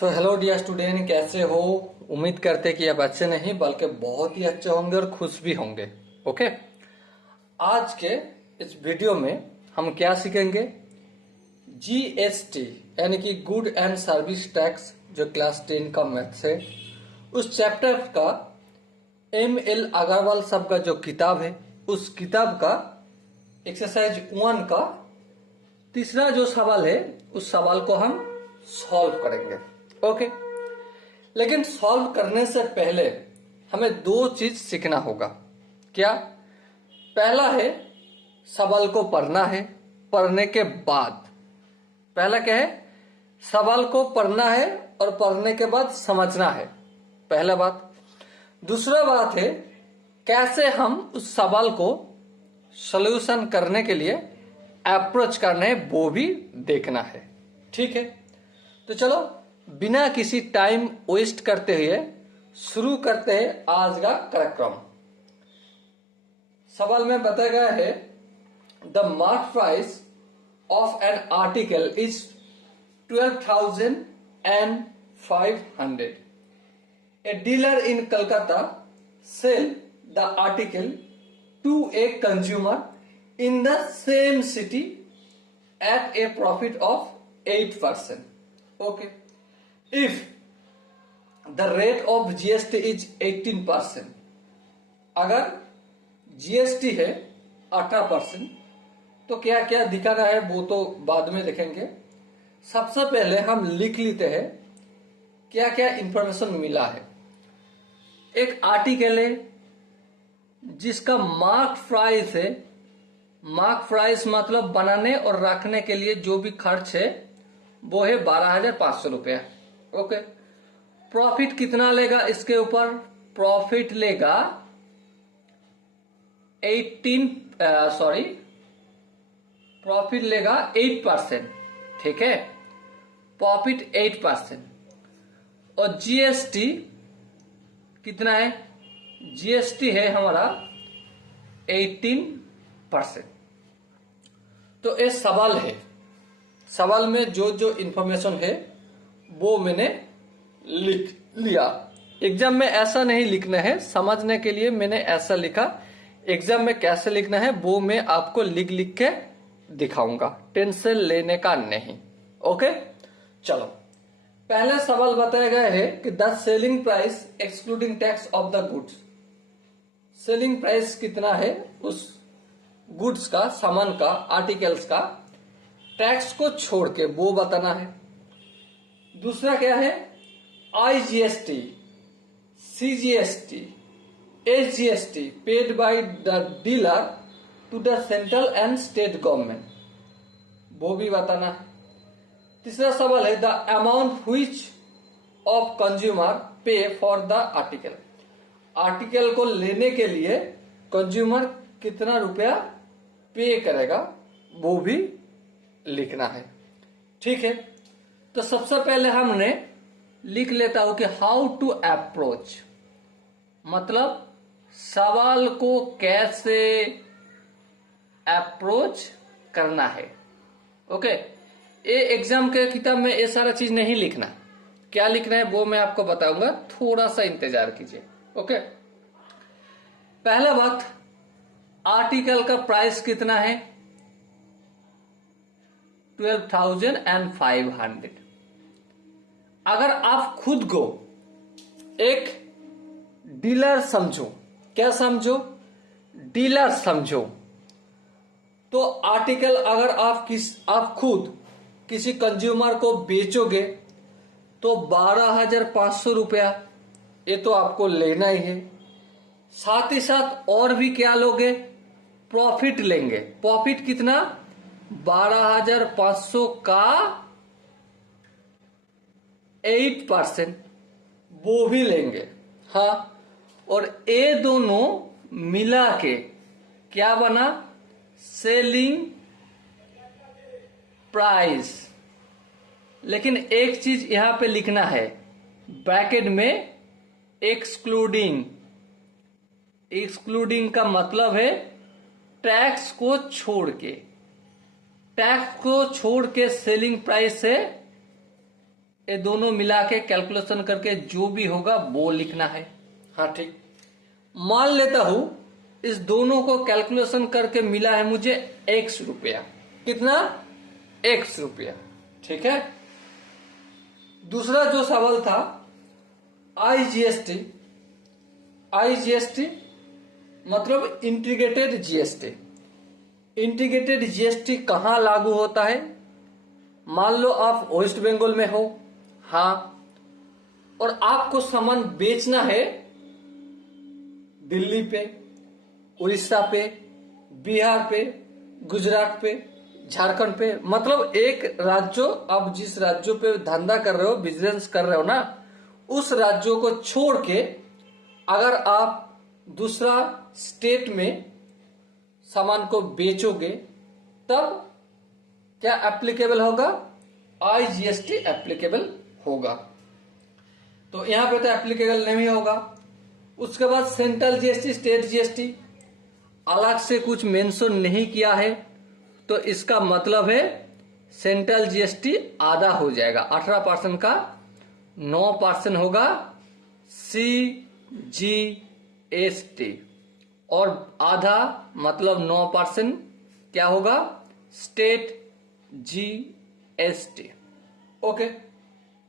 So hello dear student, कैसे हो? उम्मीद करते कि आप अच्छे नहीं बल्कि बहुत ही अच्छे होंगे और खुश भी होंगे। ओके, आज के इस वीडियो में हम क्या सीखेंगे? जीएसटी यानी कि गुड एंड सर्विस टैक्स, जो क्लास 10 का मैथ्स है, उस चैप्टर का ML अग्रवाल साहब का जो किताब है, उस किताब का एक्सरसाइज 1 का तीसरा जो सवाल है, उस सवाल को हम सॉल्व करेंगे। ओके, लेकिन सॉल्व करने से पहले हमें दो चीज सीखना होगा। क्या? पहला है सवाल को पढ़ना है, पढ़ने के बाद पहला क्या है? सवाल को पढ़ना है और पढ़ने के बाद समझना है, पहला बात। दूसरा बात है कैसे हम उस सवाल को सॉल्यूशन करने के लिए अप्रोच करना है, वो भी देखना है। ठीक है, तो चलो बिना किसी टाइम वेस्ट करते हुए शुरू करते हैं आज का कार्यक्रम। सवाल में बताया गया है, the market price of an article is 12,500। A dealer in Calcutta sell the article to a consumer in the same city at a profit of 8%. Okay. If the rate of GST is 18%, अगर GST है 18%, तो क्या क्या दिखाना है वो तो बाद में देखेंगे। सबसे पहले हम लिख लेते हैं क्या क्या इंफॉर्मेशन मिला है। एक आर्टिकल है जिसका मार्क प्राइस है, मार्क प्राइस मतलब बनाने और रखने के लिए जो भी खर्च है वो है 12,500 रुपया। ओके, प्रॉफिट कितना लेगा इसके ऊपर? प्रॉफिट लेगा 8%। ठीक है, प्रॉफिट 8%। और जीएसटी कितना है? जीएसटी है हमारा 18%। तो ये सवाल है, सवाल में जो जो इंफॉर्मेशन है वो मैंने लिख लिया। एग्जाम में ऐसा नहीं लिखना है, समझने के लिए मैंने ऐसा लिखा। एग्जाम में कैसे लिखना है वो मैं आपको लिख लिख के दिखाऊंगा, टेंशन लेने का नहीं। ओके, चलो पहले सवाल बताया गया है कि the selling price excluding tax of the goods. Selling price कितना है उस गुड्स का, सामान का, आर्टिकल्स का, टैक्स को छोड़ के वो बताना है। दूसरा क्या है? IGST, CGST, SGST paid by the dealer to the central and state government, वो भी बताना है। तीसरा सवाल है the amount which of consumer pay for the article. Article को लेने के लिए कंज्यूमर कितना रुपया पे करेगा वो भी लिखना है। ठीक है, तो सबसे पहले हमने लिख लेता हूं कि हाउ टू अप्रोच, मतलब सवाल को कैसे अप्रोच करना है। ओके, ये एग्जाम के किताब में ये सारा चीज नहीं लिखना, क्या लिखना है वो मैं आपको बताऊंगा, थोड़ा सा इंतजार कीजिए। ओके, पहला बात, आर्टिकल का प्राइस कितना है? 12,500। अगर आप खुद को एक डीलर समझो, क्या समझो? डीलर समझो, तो आर्टिकल अगर आप खुद किसी कंज्यूमर को बेचोगे तो 12,500 रुपया ये तो आपको लेना ही है। साथ ही साथ और भी क्या लोगे? प्रॉफिट लेंगे। प्रॉफिट कितना? 12,500 का 8%, वो भी लेंगे। हाँ, और ये दोनों मिला के क्या बना? Selling price. लेकिन एक चीज यहां पे लिखना है ब्रैकेट में, एक्सक्लूडिंग। एक्सक्लूडिंग का मतलब है टैक्स को छोड़ के, टैक्स को छोड़ के सेलिंग प्राइस है ये दोनों मिला के कैलकुलेशन करके जो भी होगा वो लिखना है। हाँ ठीक, मान लेता हूं इस दोनों को कैलकुलेशन करके मिला है मुझे x रुपया। कितना? x रुपया। ठीक है। दूसरा जो सवाल था IGST, IGST मतलब इंटीग्रेटेड जीएसटी। इंटीग्रेटेड जीएसटी कहां लागू होता है? मान लो आप वेस्ट बंगाल में हो, हाँ, और आपको सामान बेचना है दिल्ली पे, उड़ीसा पे, बिहार पे, गुजरात पे, झारखंड पे, मतलब एक राज्य, आप जिस राज्यों पे धंधा कर रहे हो, बिजनेस कर रहे हो ना, उस राज्यों को छोड़ के अगर आप दूसरा स्टेट में सामान को बेचोगे तब क्या एप्लीकेबल होगा? IGST एप्लीकेबल होगा। तो यहां पे तो एप्लीकेबल नहीं होगा। उसके बाद सेंट्रल जीएसटी, स्टेट जीएसटी अलग से कुछ मेंशन नहीं किया है, तो इसका मतलब है सेंट्रल जीएसटी आधा हो जाएगा। 18% का 9% होगा CGST, और आधा मतलब 9% क्या होगा? State GST। ओके,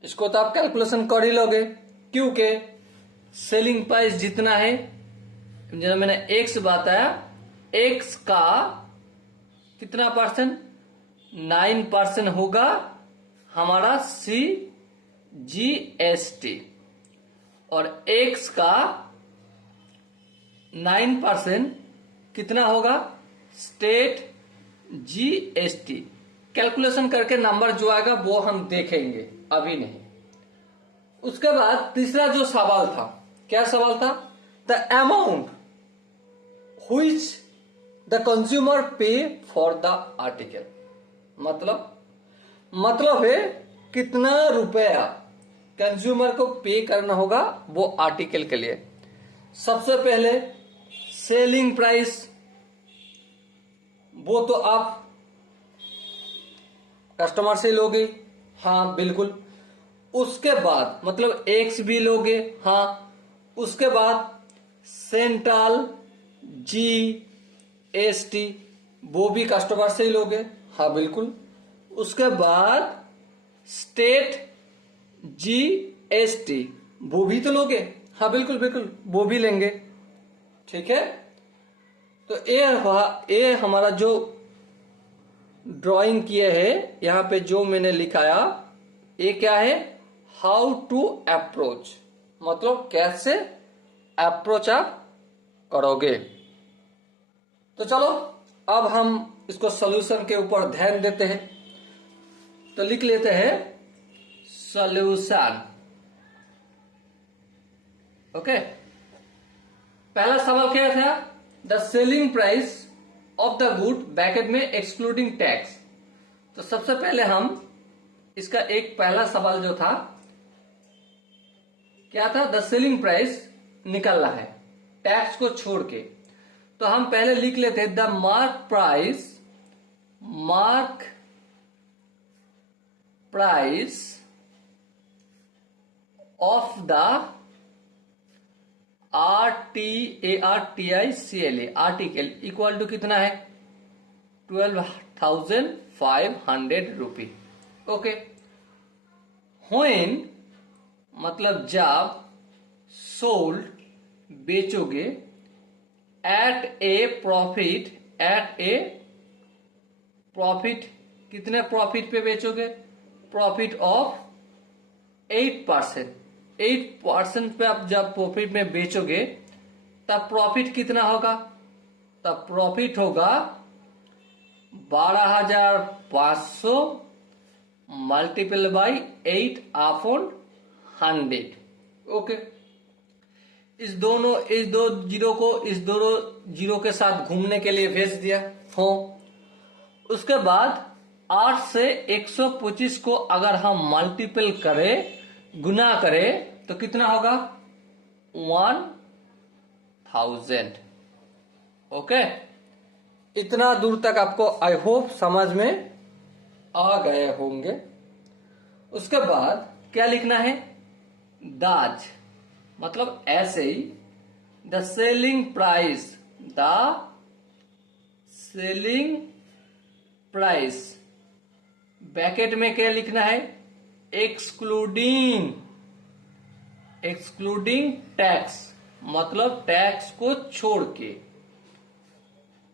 इसको तो आप कैलकुलेशन कर ही लोगे, क्योंकि सेलिंग प्राइस जितना है, जब मैंने x बताया, x का कितना परसेंट? 9% होगा हमारा CGST, और x का 9% कितना होगा? State GST। कैलकुलेशन करके नंबर जो आएगा वो हम देखेंगे, अभी नहीं। उसके बाद तीसरा जो सवाल था, क्या सवाल था? The amount which the consumer pay for the article. मतलब है कितना रुपया कंज्यूमर को पे करना होगा वो आर्टिकल के लिए। सबसे पहले सेलिंग प्राइस, वो तो आप कस्टमर से लोगे, हाँ बिल्कुल। उसके बाद मतलब एक्स भी लोगे, हाँ। उसके बाद सेंट्रल GST वो भी कस्टमर से ही लोगे, हाँ बिल्कुल। उसके बाद स्टेट GST वो भी तो लोगे, हाँ बिल्कुल बिल्कुल, वो भी लेंगे। ठीक है, तो ये हमारा जो ड्राइंग किए है, यहां पे जो मैंने लिखाया, ये क्या है? हाउ टू अप्रोच, मतलब कैसे अप्रोच आप करोगे। तो चलो अब हम इसको सॉल्यूशन के ऊपर ध्यान देते हैं। तो लिख लेते हैं सॉल्यूशन। ओके, पहला सवाल क्या था? The selling price of the good bracket में एक्सक्लूडिंग टैक्स। तो सबसे पहले हम इसका एक पहला सवाल जो था क्या था? द सेलिंग प्राइस निकालना है टैक्स को छोड़ के। तो हम पहले लिख लेते the mark price of the RTICLA article equal to कितना है? 12,500 रुपी। ओके, व्हेन मतलब जब, सोल्ड बेचोगे, एट ए प्रॉफिट कितने प्रॉफिट पे बेचोगे? Profit of 8%। 8% पे आप जब प्रॉफिट में बेचोगे तब प्रॉफिट कितना होगा? तब प्रॉफिट होगा 12,500 मल्टीपल बाई 8 अपॉन 100। ओके, इस दो जीरो को इस दोनों जीरो के साथ घूमने के लिए भेज दिया हो। उसके बाद 8 से 125 को अगर हम मल्टीपल करें, गुना करें, तो कितना होगा? 1000। ओके, इतना दूर तक आपको आई होप समझ में आ गए होंगे। उसके बाद क्या लिखना है, दाज, मतलब ऐसे ही the selling price, the selling price, bracket में क्या लिखना है, एक्सक्लूडिंग, एक्सक्लूडिंग टैक्स, मतलब टैक्स को छोड़ के,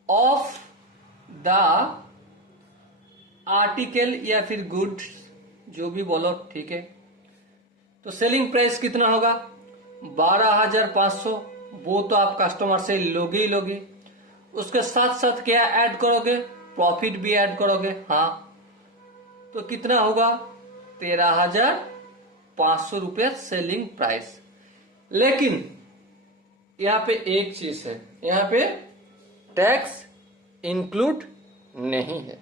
ऑफ द आर्टिकल या फिर गुड, जो भी बोलो ठीक है। तो सेलिंग प्राइस कितना होगा, 12,500, वो तो आप कस्टमर से लोगे ही लोगे। उसके साथ साथ क्या ऐड करोगे, प्रॉफिट भी ऐड करोगे, हाँ, तो कितना होगा, 13,500 रुपया सेलिंग प्राइस। लेकिन यहां पे एक चीज है, यहां पे टैक्स इंक्लूड नहीं है,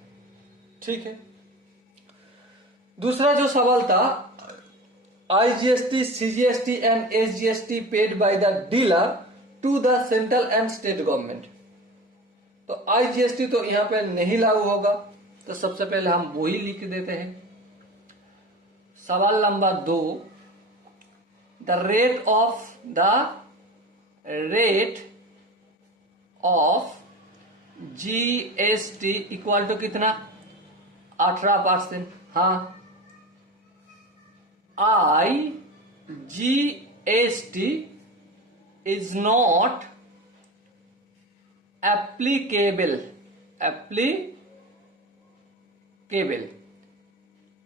ठीक है। दूसरा जो सवाल था, IGST, CGST and SGST paid by the dealer to the central and state government. तो IGST तो यहां पे नहीं लागू होगा, तो सबसे पहले हम वो ही लिख देते हैं। सवाल number 2, the rate of GST equal to कितना, 18%। हाँ, IGST is not applicable,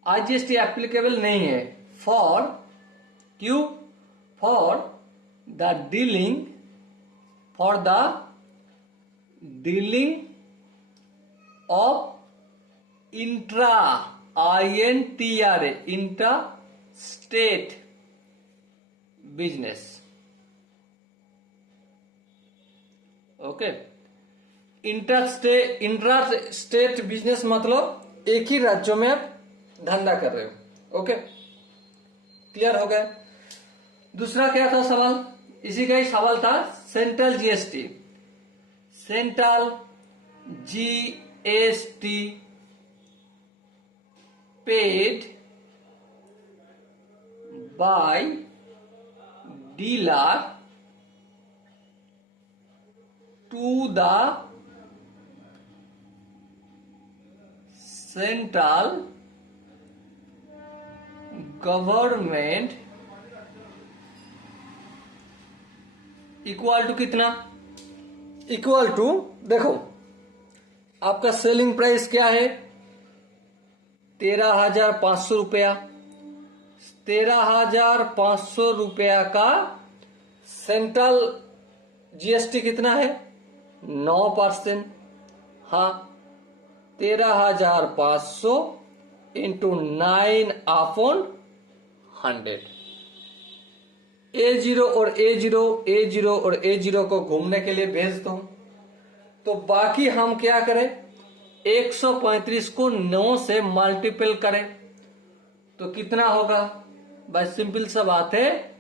IGST applicable नहीं है फॉर, क्यों, for the dealing of intra, intra state business. Okay, intra state business मतलब एक ही राज्यों में आप धंधा कर रहे हो। ओके, क्लियर हो गया। दूसरा क्या था सवाल, इसी का ही सवाल था, central GST, central GST paid by dealer to the central government equal to कितना, इक्वल टू, देखो आपका सेलिंग प्राइस क्या है, 13,500 रुपया, 13,500 रुपया का सेंट्रल GST कितना है, 9%। हाँ, 13,500 इंटू 9/100। A0 और A0 और A0 को घूमने के लिए भेज दो, तो बाकी हम क्या करें, 135 को 9 से मल्टीपल करें, तो कितना होगा, बस सिंपल सा बात है,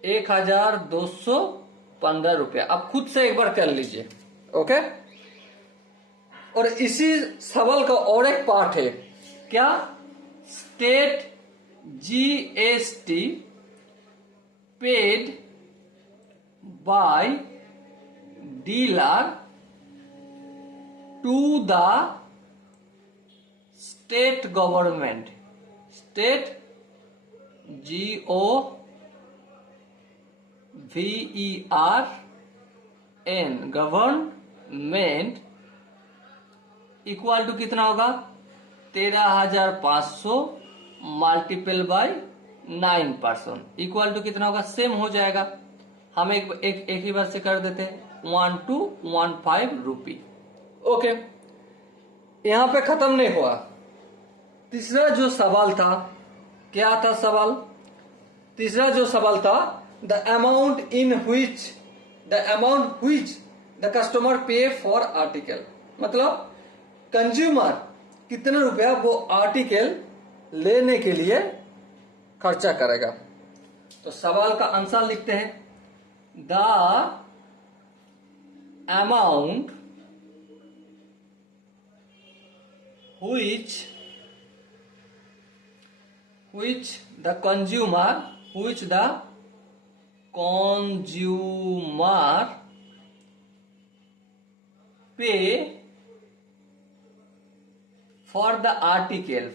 1,215 रुपया। आप खुद से एक बार कर लीजिए। ओके, और इसी सवाल का और एक पार्ट है, क्या, state GST paid by dealer to the state government, state GOVERN, government, equal to कितना होगा, 13,500 मल्टीपल बाय 9%, इक्वल टू कितना होगा, सेम हो जाएगा। हम एक ही बार से कर देते हैं, 1215 रुपी। ओके, यहां पे खत्म नहीं हुआ। तीसरा जो सवाल था, क्या था सवाल, तीसरा जो सवाल था, the amount which the customer पे फॉर आर्टिकल, मतलब कंज्यूमर कितना रुपया वो आर्टिकल लेने के लिए खर्चा करेगा। तो सवाल का आंसर लिखते हैं, the amount which the consumer pay for the article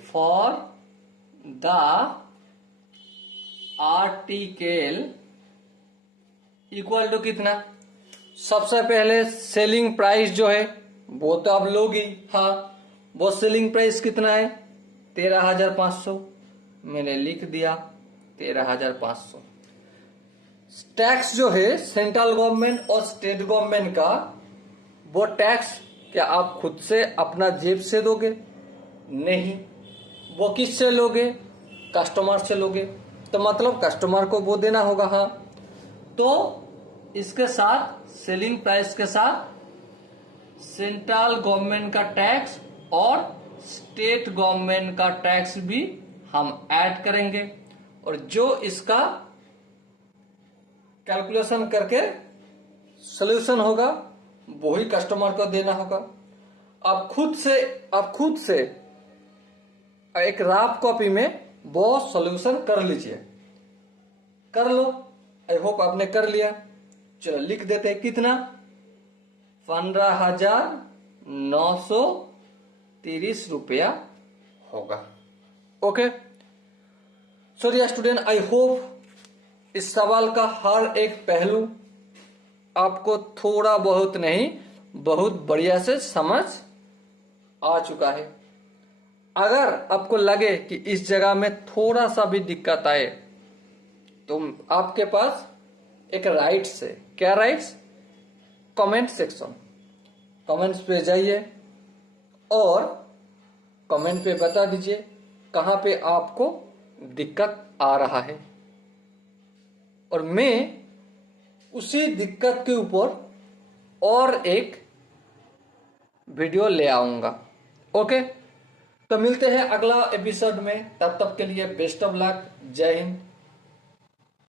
equal to कितना। सबसे पहले सेलिंग प्राइस जो है वो तो आप लोग ही, हाँ वो सेलिंग प्राइस कितना है 13,500, मैंने लिख दिया 13,500। टैक्स जो है सेंट्रल गवर्नमेंट और स्टेट गवर्नमेंट का, वो टैक्स क्या आप खुद से अपना जेब से दोगे? नहीं, वो किससे लोगे? कस्टमर से लोगे। तो मतलब कस्टमर को वो देना होगा। हाँ, तो इसके साथ सेलिंग प्राइस के साथ सेंट्रल गवर्नमेंट का टैक्स और स्टेट गवर्नमेंट का टैक्स भी हम ऐड करेंगे, और जो इसका कैलकुलेशन करके सॉल्यूशन होगा वो ही कस्टमर को देना होगा। आप खुद से एक रफ कॉपी में वो सॉल्यूशन कर लीजिए, कर लो। आई होप आपने कर लिया। चलो लिख देते हैं कितना, 15,930 रुपया होगा। Okay, so dear student, I hope इस सवाल का हर एक पहलू आपको थोड़ा बहुत नहीं बहुत बढ़िया से समझ आ चुका है। अगर आपको लगे कि इस जगह में थोड़ा सा भी दिक्कत आए तो आपके पास एक राइट्स है। क्या राइट्स? कमेंट सेक्शन, कमेंट्स पे जाइए और कमेंट पे बता दीजिए कहां पे आपको दिक्कत आ रहा है, और मैं उसी दिक्कत के ऊपर और एक वीडियो ले आऊंगा। ओके, तो मिलते हैं अगला एपिसोड में। तब तक के लिए बेस्ट ऑफ लक। जय हिंद।